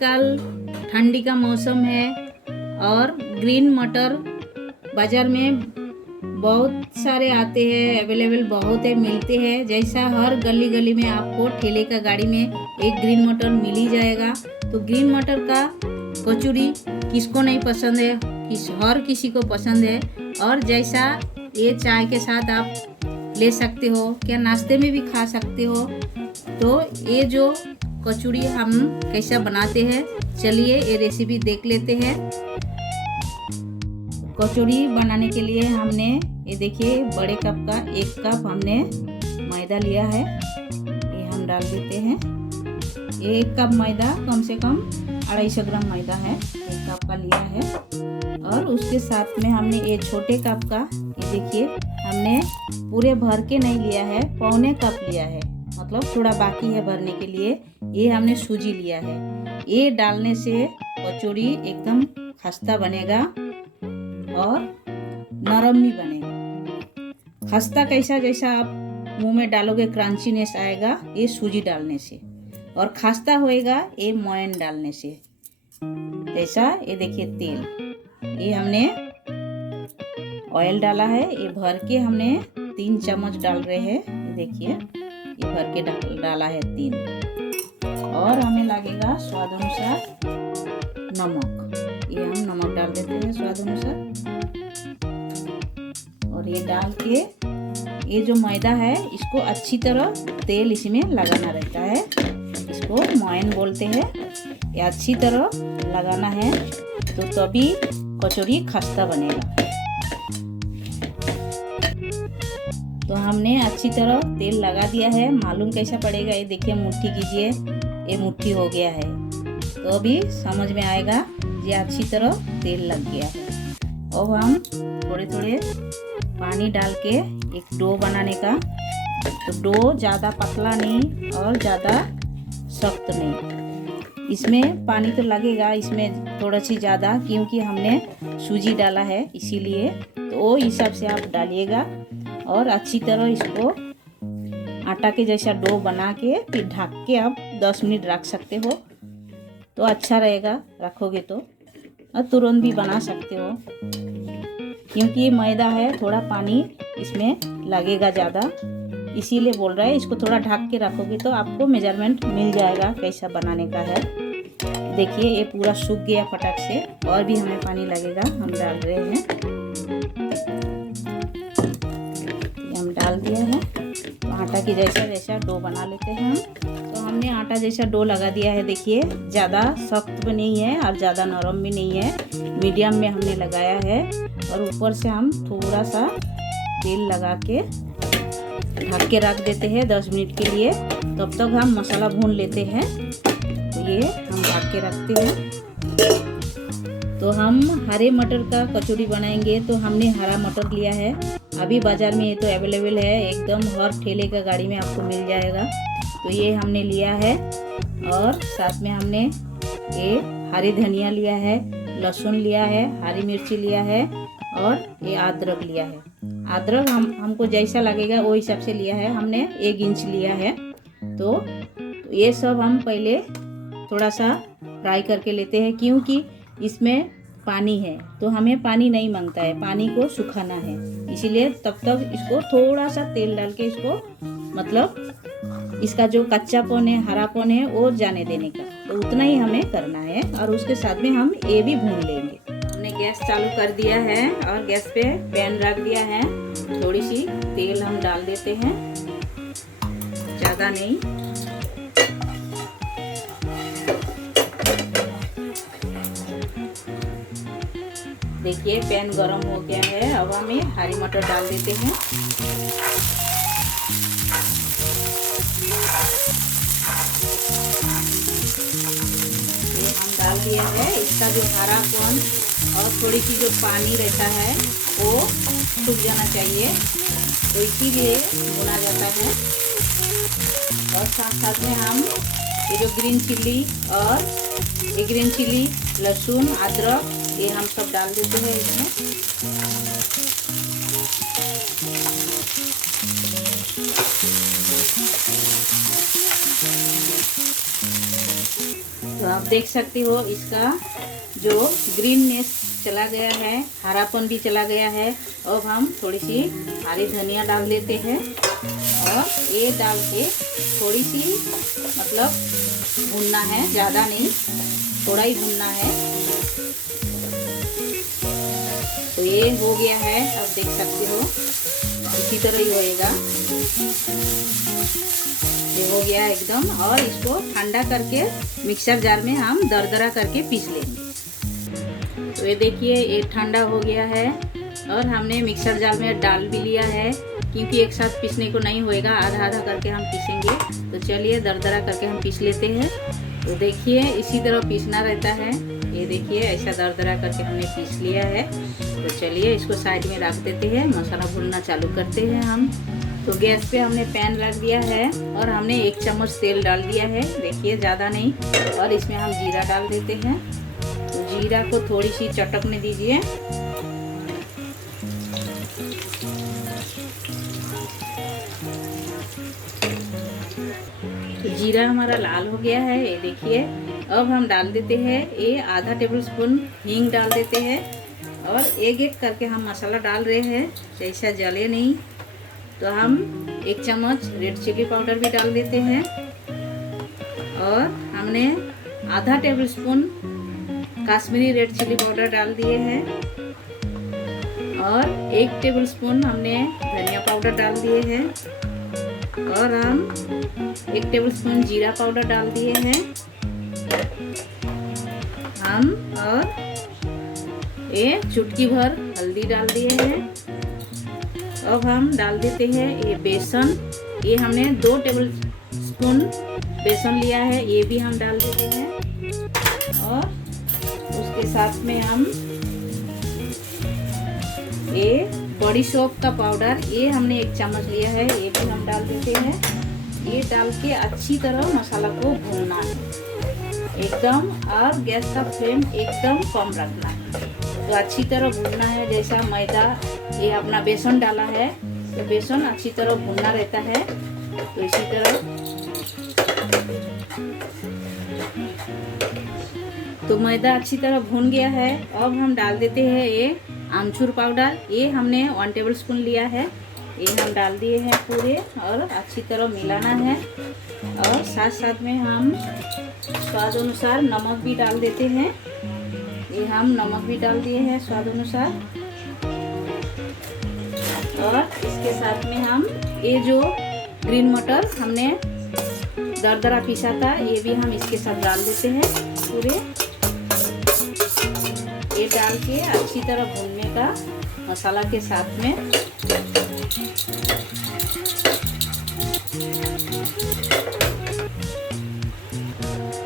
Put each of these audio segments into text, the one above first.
आजकल ठंडी का मौसम है और ग्रीन मटर बाज़ार में बहुत सारे आते हैं, अवेलेबल बहुत है, मिलते हैं। जैसा हर गली गली में आपको ठेले का गाड़ी में एक ग्रीन मटर मिल ही जाएगा। तो ग्रीन मटर का कचौड़ी किसको नहीं पसंद है, हर किसी को पसंद है। और जैसा ये चाय के साथ आप ले सकते हो, क्या नाश्ते में भी खा सकते हो। तो ये जो कचौड़ी हम कैसा बनाते हैं, चलिए ये रेसिपी देख लेते हैं। कचौड़ी बनाने के लिए हमने ये देखिए बड़े कप का 1 कप हमने मैदा लिया है, ये हम डाल देते हैं। 1 कप मैदा कम से कम 250 ग्राम मैदा है, 1 कप का लिया है। और उसके साथ में हमने ये छोटे कप का, ये देखिए हमने पूरे भर के नहीं लिया है, पौने कप लिया है, मतलब थोड़ा बाकी है भरने के लिए। ये हमने सूजी लिया है। ये डालने से कचौड़ी एकदम खस्ता बनेगा और नरम भी बनेगा। खस्ता कैसा, जैसा आप मुंह में डालोगे क्रंचीनेस आएगा ये सूजी डालने से, और खस्ता होएगा ये मोयन डालने से। जैसा ये देखिए तेल, ये हमने ऑयल डाला है, ये भर के हमने 3 चम्मच डाल रहे हैं। ये देखिए ये भर के डाला है 3। और हमें लगेगा स्वाद अनुसार नमक, ये हम नमक डाल देते हैं स्वाद अनुसार। और ये डाल के ये जो मैदा है इसको अच्छी तरह तेल इसमें लगाना रहता है, इसको मोयन बोलते हैं। ये अच्छी तरह लगाना है तो तभी कचौड़ी खस्ता बनेगा। तो हमने अच्छी तरह तेल लगा दिया है। मालूम कैसा पड़ेगा, ये देखिए मुट्ठी कीजिए, ये मुट्ठी हो गया है। तो अभी समझ में आएगा ये अच्छी तरह तेल लग गया है। अब हम थोड़े थोड़े पानी डाल के एक डो बनाने का। तो डो ज़्यादा पतला नहीं और ज़्यादा सख्त नहीं। इसमें पानी तो लगेगा, इसमें थोड़ा सी ज़्यादा, क्योंकि हमने सूजी डाला है इसीलिए। तो वो हिसाब से आप डालिएगा और अच्छी तरह इसको आटा के जैसा डो बना के फिर ढक के आप 10 मिनट रख सकते हो, तो अच्छा रहेगा। रखोगे तो और तुरंत भी बना सकते हो, क्योंकि ये मैदा है, थोड़ा पानी इसमें लगेगा ज़्यादा, इसीलिए बोल रहा है। इसको थोड़ा ढक के रखोगे तो आपको मेजरमेंट मिल जाएगा कैसा बनाने का है। देखिए ये पूरा सूख गया फटाक से, और भी हमें पानी लगेगा, हम डाल रहे हैं। हम डाल दिया है। तो आटा की जैसा डो बना लेते हैं हम। तो हमने आटा जैसा डो लगा दिया है। देखिए ज़्यादा सख्त भी नहीं है और ज़्यादा नरम भी नहीं है, मीडियम में हमने लगाया है। और ऊपर से हम थोड़ा सा तेल लगा के ढक के रख देते हैं 10 मिनट के लिए। तब तक हम मसाला भून लेते हैं। तो ये हम ढक के रखते हैं। तो हम हरे मटर का कचौड़ी बनाएंगे, तो हमने हरा मटर लिया है। अभी बाज़ार में ये तो अवेलेबल है, एकदम हर ठेले का गाड़ी में आपको मिल जाएगा। तो ये हमने लिया है। और साथ में हमने ये हरी धनिया लिया है, लहसुन लिया है, हरी मिर्ची लिया है, और ये अदरक लिया है। अदरक हमको जैसा लगेगा वो हिसाब से लिया है, हमने 1 इंच लिया है। तो ये सब हम पहले थोड़ा सा फ्राई करके लेते हैं, क्योंकि इसमें पानी है तो हमें पानी नहीं मांगता है, पानी को सुखाना है। इसीलिए तब तक इसको थोड़ा सा तेल डाल के इसको, मतलब इसका जो कच्चापन है, हरापन है, वो जाने देने का। तो उतना ही हमें करना है। और उसके साथ में हम ये भी भून लेंगे। हमने गैस चालू कर दिया है और गैस पे पैन रख दिया है। थोड़ी सी तेल हम डाल देते हैं, ज़्यादा नहीं। देखिए पैन गरम हो गया है। अब हमें हरी मटर डाल देते हैं। ये हम डाल दिया है। इसका जो हरापन और थोड़ी सी जो पानी रहता है वो सूख जाना चाहिए, तो इसीलिए भुना जाता है। और साथ साथ में हम ये जो ग्रीन चिल्ली और ये ग्रीन चिल्ली, लहसुन, अदरक, ये हम सब डाल देते हैं इसमें। तो आप देख सकते हो इसका जो ग्रीननेस चला गया है, हरापन भी चला गया है। अब हम थोड़ी सी हरी धनिया डाल देते हैं और ये डाल के थोड़ी सी मतलब भूनना है, ज़्यादा नहीं, थोड़ा ही भूनना है। तो ये हो गया है, अब देख सकते हो इसी तरह ही होएगा। ये हो गया एकदम। और इसको ठंडा करके मिक्सर जार में हम दरदरा करके पीस लेंगे। तो ये देखिए ये ठंडा हो गया है और हमने मिक्सर जार में डाल भी लिया है, क्योंकि एक साथ पीसने को नहीं होएगा, आधा आधा करके हम पीसेंगे। तो चलिए दरदरा करके हम पीस लेते हैं। तो देखिए इसी तरह पीसना रहता है। ये देखिए ऐसा दरदरा करके हमने पीस लिया है। तो चलिए इसको साइड में रख देते हैं, मसाला भूनना चालू करते हैं हम। तो गैस पे हमने पैन रख दिया है और हमने 1 चम्मच तेल डाल दिया है, देखिए ज़्यादा नहीं। और इसमें हम जीरा डाल देते हैं। तो जीरा को थोड़ी सी चटकने दीजिए। तो जीरा हमारा लाल हो गया है, ये देखिए। अब हम डाल देते हैं ये आधा टेबल स्पून हींग डाल देते हैं। और एक एक करके हम मसाला डाल रहे हैं, जैसा जले नहीं। तो हम 1 चम्मच रेड चिली पाउडर भी डाल देते हैं। और हमने आधा table spoon Kashmiri red chili powder डाल दिए हैं। और 1 टेबल स्पून हमने धनिया पाउडर डाल दिए हैं। और हम 1 टेबल स्पून जीरा पाउडर डाल दिए हैं हम। और ये चुटकी भर हल्दी डाल दिए हैं। अब हम डाल देते हैं ये बेसन। ये हमने 2 टेबल स्पून बेसन लिया है, ये भी हम डाल देते हैं। और उसके साथ में हम ये बड़ी सौंफ का पाउडर, ये हमने 1 चम्मच लिया है, ये भी हम डाल देते हैं। ये डाल के अच्छी तरह मसाला को भूनना है एकदम, और गैस का फ्लेम एकदम कम रखना है। तो अच्छी तरह भूनना है, जैसा मैदा ये अपना बेसन डाला है तो बेसन अच्छी तरह भूनना रहता है। तो इसी तरह तो मैदा अच्छी तरह भून गया है। अब हम डाल देते हैं ये आमचूर पाउडर, ये हमने 1 टेबल स्पून लिया है, ये हम डाल दिए हैं पूरे। और अच्छी तरह मिलाना है। और साथ साथ में हम स्वाद अनुसार नमक भी डाल देते हैं। ये हम नमक भी डाल दिए हैं स्वाद अनुसार। और इसके साथ में हम ये जो ग्रीन मटर हमने दरदरा पीसा था, ये भी हम इसके साथ डाल देते हैं पूरे। ये डाल के अच्छी तरह भूनने का मसाला के साथ में।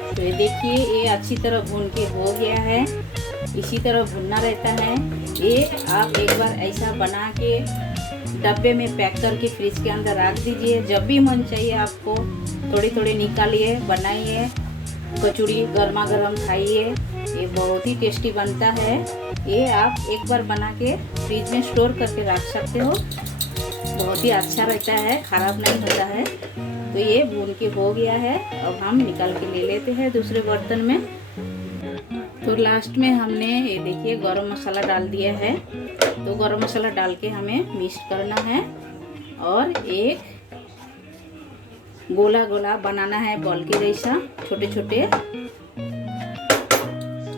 तो ये देखिए ये अच्छी तरह भून के हो गया है। इसी तरह भुनना रहता है। ये आप एक बार ऐसा बना के डब्बे में पैक करके फ्रिज के अंदर रख दीजिए। जब भी मन चाहिए आपको थोड़ी थोड़ी निकालिए, बनाइए, कचौड़ी गर्मा गर्म खाइए। ये बहुत ही टेस्टी बनता है। ये आप एक बार बना के फ्रिज में स्टोर करके रख सकते हो, बहुत ही अच्छा रहता है, ख़राब नहीं होता है। तो ये भून के हो गया है। अब हम निकाल के ले लेते हैं दूसरे बर्तन में। तो लास्ट में हमने ये देखिए गरम मसाला डाल दिया है। तो गरम मसाला डाल के हमें मिक्स करना है और एक गोला गोला बनाना है, बॉल के जैसा छोटे छोटे।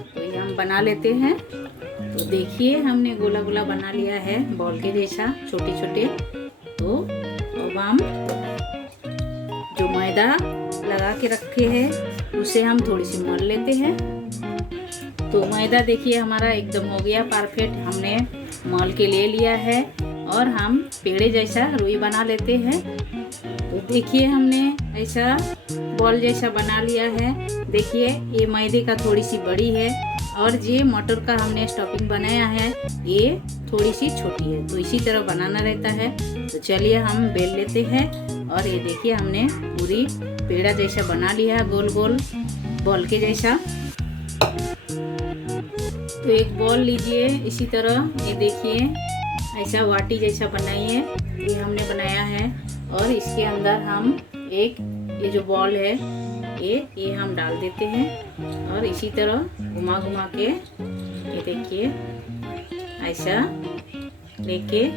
तो ये हम बना लेते हैं। तो देखिए हमने गोला गोला बना लिया है, बॉल के जैसा छोटे छोटे। तो अब हम जो मैदा लगा के रखे हैं उसे हम थोड़ी सी मल लेते हैं। तो मैदा देखिए हमारा एकदम हो गया परफेक्ट, हमने मल के ले लिया है और हम पेड़े जैसा रुई बना लेते हैं। तो देखिए हमने ऐसा बॉल जैसा बना लिया है। देखिए ये मैदे का थोड़ी सी बड़ी है और ये मटर का हमने स्टफिंग बनाया है, ये थोड़ी सी छोटी है। तो इसी तरह बनाना रहता है। तो चलिए हम बेल लेते हैं। और ये देखिए हमने पूरी पेड़ा जैसा बना लिया है, गोल गोल बॉल के जैसा। तो एक बॉल लीजिए इसी तरह, ये देखिए ऐसा वाटी जैसा बनाइए, ये हमने बनाया है। और इसके अंदर हम एक ये जो बॉल है ये हम डाल देते हैं और इसी तरह घुमा घुमा के ये देखिए ऐसा लेके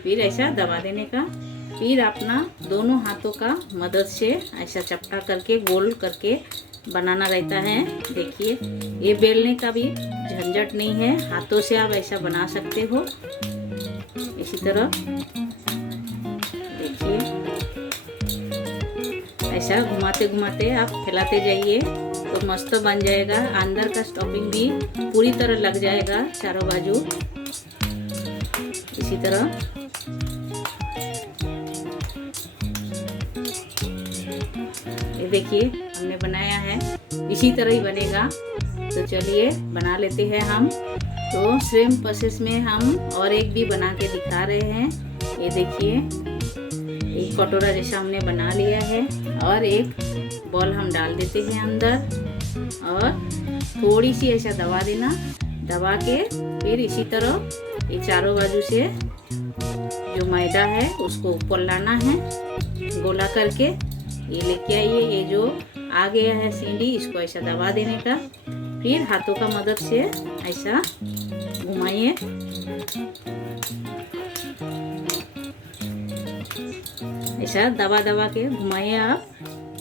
फिर ऐसा दबा देने का। फिर अपना दोनों हाथों का मदद से ऐसा चपटा करके गोल करके बनाना रहता है। देखिए ये बेलने का भी झंझट नहीं है, हाथों से आप ऐसा बना सकते हो। इसी तरह देखिए ऐसा घुमाते घुमाते आप फैलाते जाइए तो मस्त बन जाएगा। अंदर का स्टफिंग भी पूरी तरह लग जाएगा चारों बाजू। इसी तरह ये देखिए हमने बनाया है, इसी तरह ही बनेगा। तो चलिए बना लेते हैं हम। तो सेम प्रोसेस में हम और एक भी बना के दिखा रहे हैं। ये देखिए एक कटोरा जैसा हमने बना लिया है और एक बॉल हम डाल देते हैं अंदर और थोड़ी सी ऐसा दबा देना। दबा के फिर इसी तरह ये चारों बाजू से जो मैदा है उसको ऊपर लाना है गोला करके। ये लेके आइए, ये जो आ गया है सीढ़ी, इसको ऐसा दबा देने का। फिर हाथों का मदद से ऐसा घुमाइए। ऐसा दबा दबा के घुमाइए आप,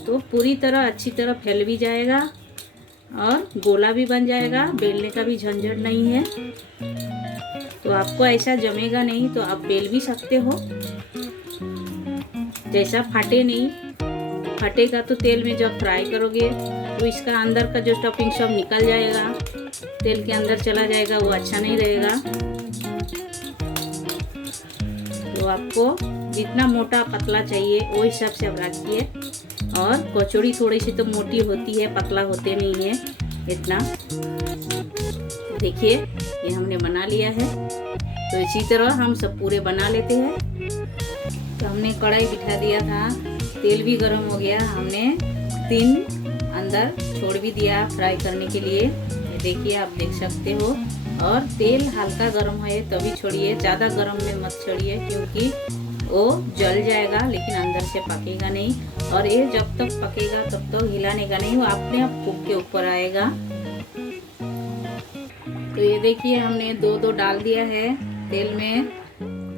तो पूरी तरह अच्छी तरह फैल भी जाएगा और गोला भी बन जाएगा। बेलने का भी झंझट नहीं है। तो आपको ऐसा जमेगा नहीं तो आप बेल भी सकते हो। जैसा फटे नहीं, फटेगा तो तेल में जब फ्राई करोगे तो इसका अंदर का जो स्टफिंग सब निकल जाएगा, तेल के अंदर चला जाएगा, वो अच्छा नहीं रहेगा। तो आपको जितना मोटा पतला चाहिए वो हिसाब से आप रखिए। और कचौड़ी थोड़ी सी तो मोटी होती है, पतला होते नहीं है इतना। देखिए ये हमने बना लिया है। तो इसी तरह हम सब पूरे बना लेते हैं। तो हमने कढ़ाई बिठा दिया था, तेल भी गर्म हो गया। हमने 3 अंदर छोड़ भी दिया फ्राई करने के लिए। ये देखिए आप देख सकते हो। और तेल हल्का गर्म है तभी छोड़िए, ज़्यादा गर्म में मत छोड़िए क्योंकि वो जल जाएगा लेकिन अंदर से पकेगा नहीं। और ये जब तक पकेगा तब तक हिलाने का नहीं, वो अपने आप फूक के ऊपर आएगा। तो ये देखिए हमने 2 डाल दिया है तेल में।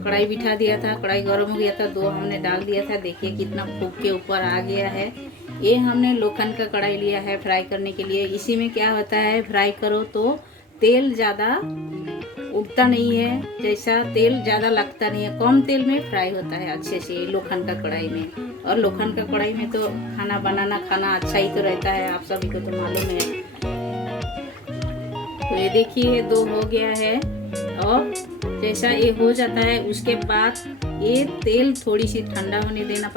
कढ़ाई बिठा दिया था, कढ़ाई गर्म हो गया था, 2 हमने डाल दिया था। देखिए कितना फूक के ऊपर आ गया है। ये हमने लोखंड का कढ़ाई लिया है फ्राई करने के लिए। इसी में क्या होता है, फ्राई करो तो तेल ज़्यादा उड़ता नहीं है, जैसा तेल ज़्यादा लगता नहीं है, कम तेल में फ्राई होता है अच्छे से लोखंड का कढ़ाई में। और लोखंड का कढ़ाई में तो खाना बनाना खाना अच्छा ही तो रहता है, आप सभी को तो मालूम है। तो ये देखिए 2 हो गया है। और जैसा ये हो जाता है उसके बाद ये तेल थोड़ी सी ठंडा होने देना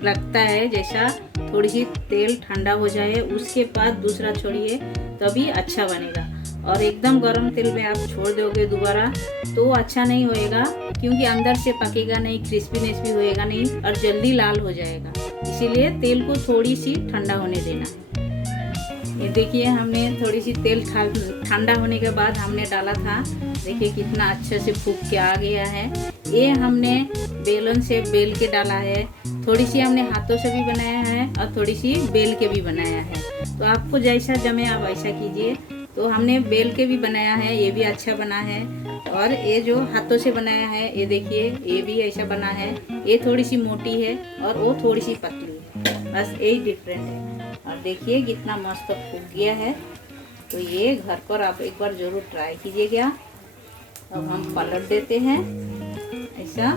लगता है। जैसा थोड़ी सी तेल ठंडा हो जाए उसके बाद दूसरा छोड़िए, तभी अच्छा बनेगा। और एकदम गर्म तेल में आप छोड़ दोगे दोबारा तो अच्छा नहीं होएगा क्योंकि अंदर से पकेगा नहीं, क्रिस्पीनेस भी होएगा नहीं और जल्दी लाल हो जाएगा। इसीलिए तेल को थोड़ी सी ठंडा होने देना। ये देखिए हमने थोड़ी सी तेल ठंडा होने के बाद हमने डाला था। देखिए कितना अच्छे से फूक के आ गया है। ये हमने बेलन से बेल के डाला है, थोड़ी सी हमने हाथों से भी बनाया है और थोड़ी सी बेल के भी बनाया है। तो आपको जैसा जमे आप ऐसा कीजिए। तो हमने बेल के भी बनाया है, ये भी अच्छा बना है। और ये जो हाथों से बनाया है ये देखिए ये भी ऐसा बना है। ये थोड़ी सी मोटी है और वो थोड़ी सी पतली है, बस यही डिफरेंट है। और देखिए कितना मस्त फूक गया है। तो ये घर पर आप एक बार ज़रूर ट्राई कीजिएगा। अब हम पलट देते हैं ऐसा।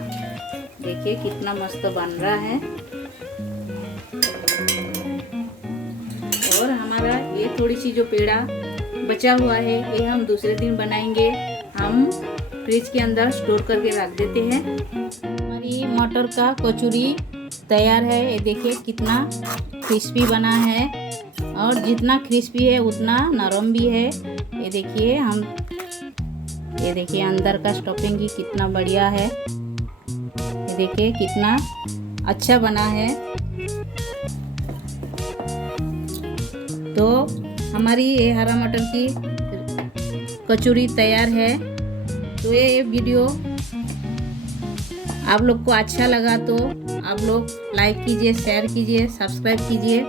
देखिए कितना मस्त बन रहा है। और हमारा ये थोड़ी सी जो पेड़ा बचा हुआ है ये हम दूसरे दिन बनाएंगे। हम फ्रिज के अंदर स्टोर करके रख देते हैं। हमारी मटर का कचौरी तैयार है। ये देखिए कितना क्रिस्पी बना है और जितना क्रिस्पी है उतना नरम भी है। ये देखिए अंदर का स्टफिंग ही कितना बढ़िया है। ये देखिए कितना अच्छा बना है। तो हमारी ये हरा मटर की कचौरी तैयार है। तो ये वीडियो आप लोग को अच्छा लगा तो आप लोग लाइक कीजिए, शेयर कीजिए, सब्सक्राइब कीजिए।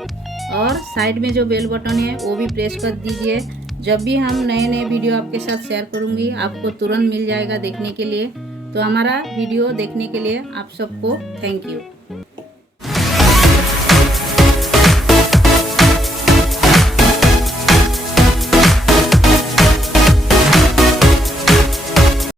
और साइड में जो बेल बटन है वो भी प्रेस कर दीजिए। जब भी हम नए नए वीडियो आपके साथ शेयर करूँगी आपको तुरंत मिल जाएगा देखने के लिए। तो हमारा वीडियो देखने के लिए आप सबको थैंक यू।